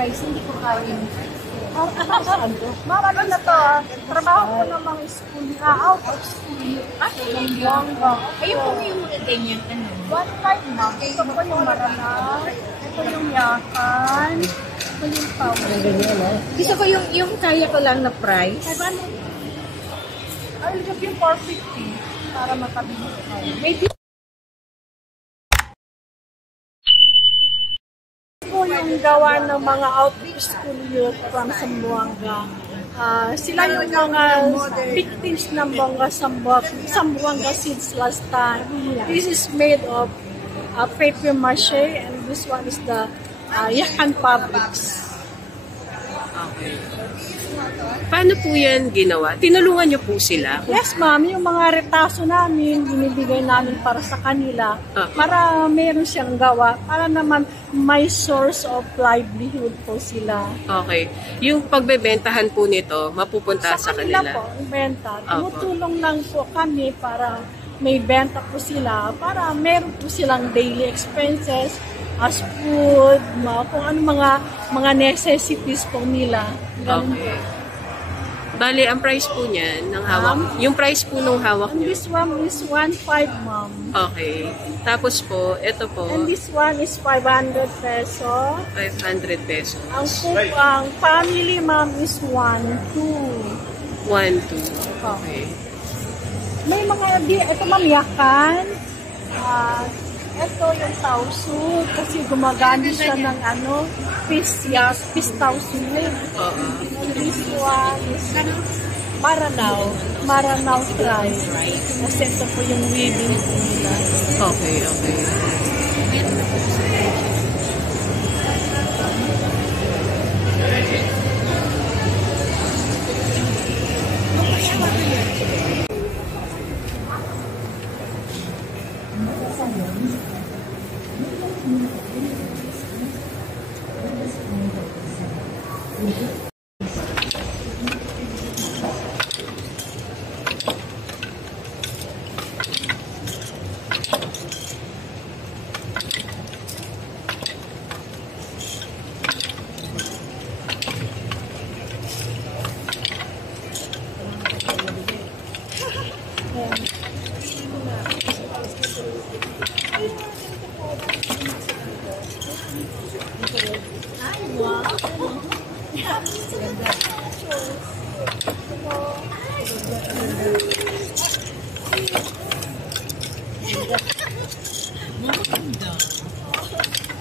price, hindi ko kaya yung Ma'am, ano na to? Trabaho ko ng mga school, out of school. Yung Bongga. Ayun po yung mga ganyan, ano? 1.5 ma'am. Ito po yung Maranao. Ito yung Yakan. Ito yung Power. Gusto ko yung kaya ko lang na price. I'll give you 450 para makabili ko kayo. Maybe Po yung gawa ng mga out-of-school youth from Zamboanga. Sila yung mga victims ng Zamboanga since last time. This is made of paper mache and this one is the Yakan fabrics. Okay. Paano po yan ginawa? Tinulungan niyo po sila? Yes, ma'am. Yung mga retaso namin, binibigay namin para sa kanila. Para meron siyang gawa. Para naman may source of livelihood po sila. Okay. Yung pagbebentahan po nito, mapupunta sa kanila? Sa kanila po, benta. Tumutulong lang po kami para may benta po sila. Para meron po silang daily expenses as food, kung ano mga necessities po nila. Ganun Okay. po. Bali, ang price po niyan, ng hawak, yung price po nung hawak And niyo? this one is 1.5, ma'am. Okay. Tapos po, ito po, And this one is 500 peso. 500 pesos. Ang family, ma'am, is 1, 2. 1, 2. Okay. May mga, ito ma'am, Yakan. Ito yung tausu. Kasi gumagamit siya ng fish tausu. Oo. This one is Maranao tribe. Kasi ito po yung weaving po nila. Okay, okay.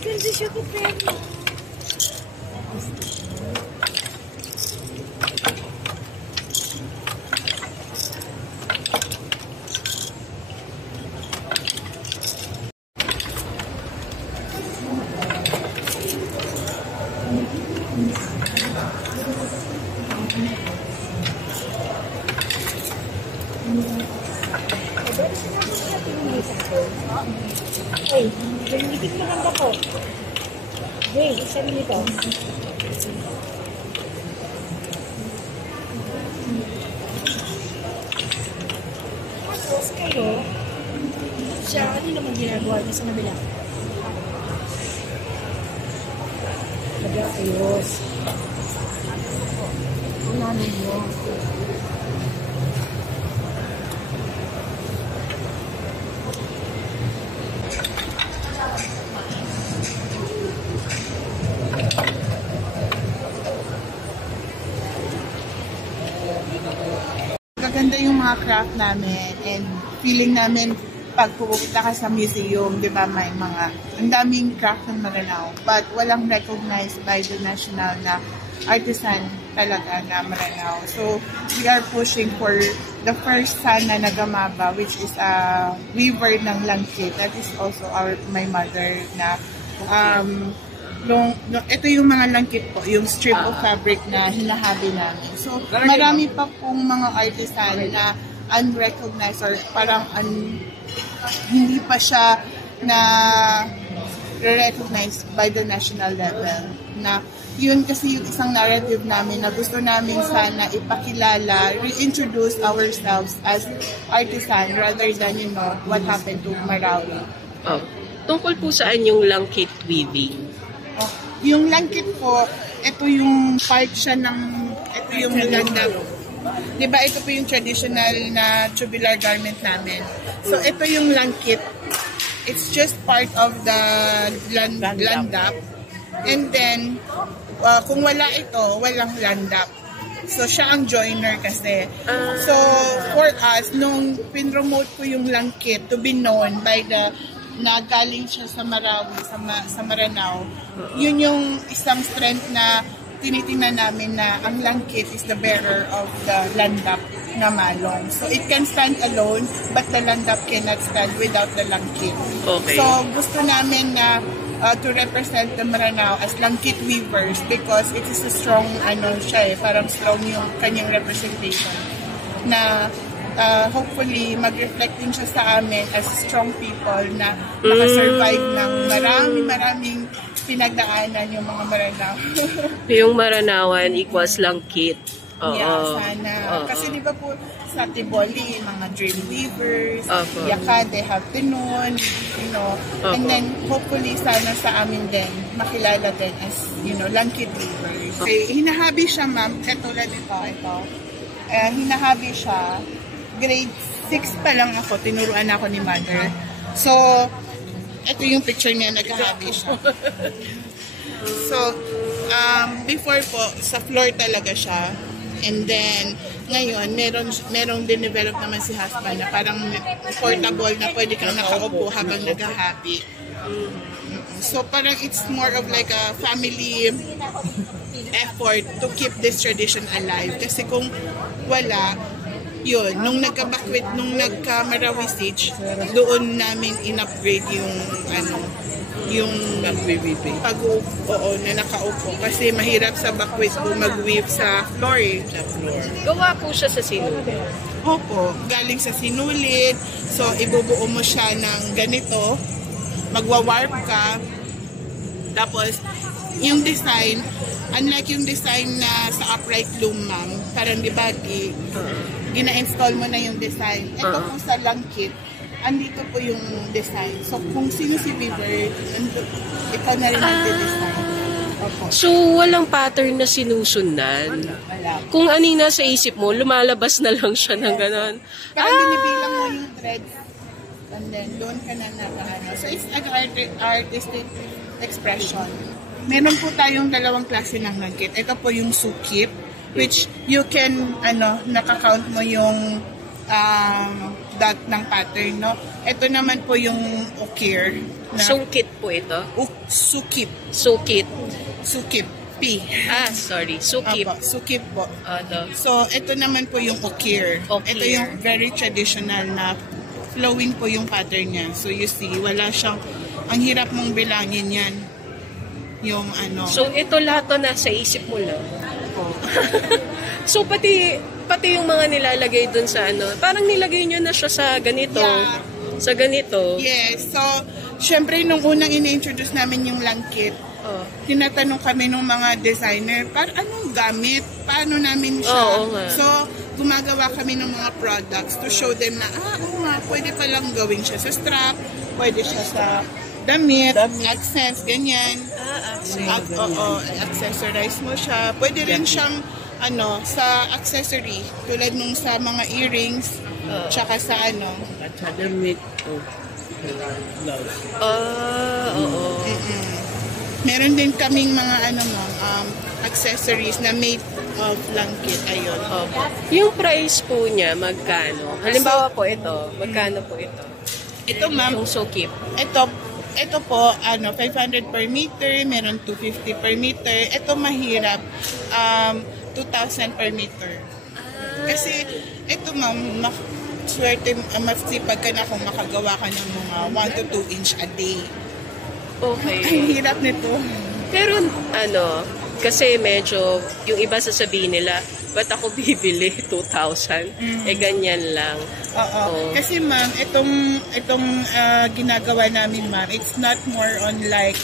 Ganda siya ko pero. Hey, ganyan maganda po. Hey, isa rin ito. Tapos kayo, siya, ano naman ginagawa niya sa nabila? Nag-ayos. Ang namin mo. Maganda yung mga craft namin and feeling namin pag pupunta ka sa museum, di ba, may mga, ang daming craft ng Maranao, but walang recognized by the national na artisan talaga na Maranao. So, we are pushing for the first sana na Gamaba, which is a weaver ng langkit. That is also my mother na ito yung mga langkit po, yung strip of fabric na hinahabi namin. So, marami pa pong mga artisan na unrecognized or parang hindi pa siya na recognized by the national level. Na yun kasi yung isang narrative namin na gusto namin sana ipakilala, reintroduce ourselves as artisan rather than, what happened to Marawi. Oh. Tungkol po saan yung langkit weaving? Yung langkit po, ito yung part siya ng, ito yung landap. Diba, ito po yung traditional na tubular garment namin. So, ito yung langkit. It's just part of the landap. And then, kung wala ito, walang landap. So, siya ang joiner kasi. So, for us, nung pinromote ko yung langkit to be known by the na galing siya sa Marawi, sa Maranao, yun yung isang strength na tinitingnan namin na ang langkit is the bearer of the landap na malong. So, it can stand alone, but the landap cannot stand without the langkit. Okay. So, gusto namin na to represent the Maranao as langkit weavers because it is a strong, siya parang strong yung kanyang representation na hopefully mag-reflect din siya sa amin as strong people na makasurvive ng maraming pinagdaanan yung mga Maranao. Yung Maranawan equals langkit. Yeah, sana. Kasi di ba po sa Tiboli, mga dream weavers, Yaka, they have Tinon, and then hopefully sana sa amin din, makilala din as, langkit weavers. Okay, hinahabi siya, ma'am. Katulad ito. Hinahabi siya. Grade 6 pa lang ako, tinuruan ako ni mother. So, ito yung picture niya, naghahabi siya. So, before po, sa floor talaga siya. And then, ngayon, merong din-develop naman si husband na parang portable na pwede kang nakaupo habang naghahabi. So, parang it's more of like a family effort to keep this tradition alive. Kasi kung wala, yun, nung nagka-Marawi stage, doon namin in-upgrade yung pag-uupo na nakaupo. Kasi mahirap sa bakwit po mag-weave sa floor. Gawa po siya sa sinulid. Opo, galing sa sinulid. So, ibubuo mo siya ng ganito. Magwa-warp ka. Tapos, yung design, unlike yung design na sa upright loom, ma'am, parang di ba, gina-install mo na yung design. Ito po sa langkit, andito po yung design. So, kung sino si weaver, ikaw na rin nag-design. So, walang pattern na sinusundan. Kung ano yung nasa isip mo, lumalabas na lang siya ng gano'n. Parang binibilang mo yung threads, and then doon ka na nakaano. So, it's an artistic expression. Meron po tayong dalawang klase ng langkit. Ito po yung sukip, which you can, nakakount mo yung dot ng pattern, no? Ito naman po yung ukir. Sungkit po ito? Sukip. Sukit. Sukip. P. Sorry. Sukip. Opo, sukip po. So, ito naman po yung ukir. Ito yung very traditional na flowing po yung pattern niya. So, you see, wala siyang, ang hirap mong bilangin yan. Yung So, ito lahat to nasa isip mo lang? So, pati yung mga nilalagay dun sa parang nilagay nyo na siya sa ganito. Yeah. Sa ganito. Yes. So, syempre, nung unang ina-introduce namin yung langkit, tinatanong kami ng mga designer, anong gamit? Paano namin siya? So, gumagawa kami ng mga products to show them na, pwede palang gawin siya sa strap, pwede siya sa damit, accents, ganyan. Accessorize mo siya. Pwede rin siyang sa accessory, tulad nung sa mga earrings, tsaka sa At damit of gloves. Meron din kaming mga accessories na made of langkit. Ayun. Yung price po niya, magkano? Halimbawa po ito, magkano po ito? Ito, ma'am. Yung sukip. Ito po, 500 per meter, meron 250 per meter. Ito mahirap, 2,000 per meter. Kasi, ito ma'am, swerte, masipag ka na kung makagawa ka ng mga 1 to 2 inch a day. Okay. Ang hirap nito. Pero, kasi medyo, yung iba sasabihin nila, ba't ako bibili 2,000? Ganyan lang. Oo. Kasi ma'am, itong ginagawa namin, ma'am, it's not more on like,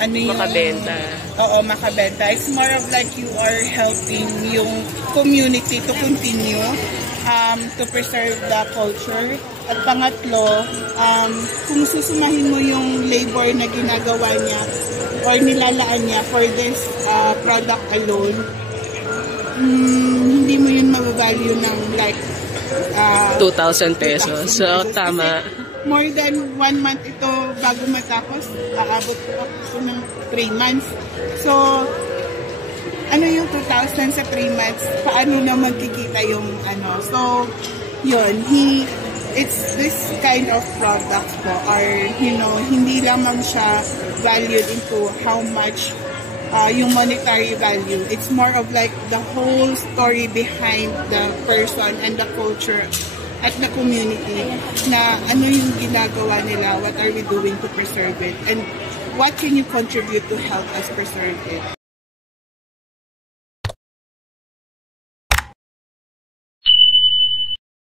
makabenta. Oo, makabenta. It's more of like you are helping yung community to continue to preserve the culture. At pangatlo, kung susumahin mo yung labor na ginagawa niya, or nilalaan niya for this product alone, hindi mo yun mabavalue ng like 2,000 pesos. So, tama. Kasi more than 1 month ito bago matapos, aabot ako ng 3 months. So, ano yung 2,000 sa 3 months? Paano na magkikita yung ano? So, yun, it's this kind of products po are, hindi lamang siya valued into how much yung monetary value. It's more of like the whole story behind the person and the culture at the community na ano yung ginagawa nila, what are we doing to preserve it, and what can you contribute to help us preserve it.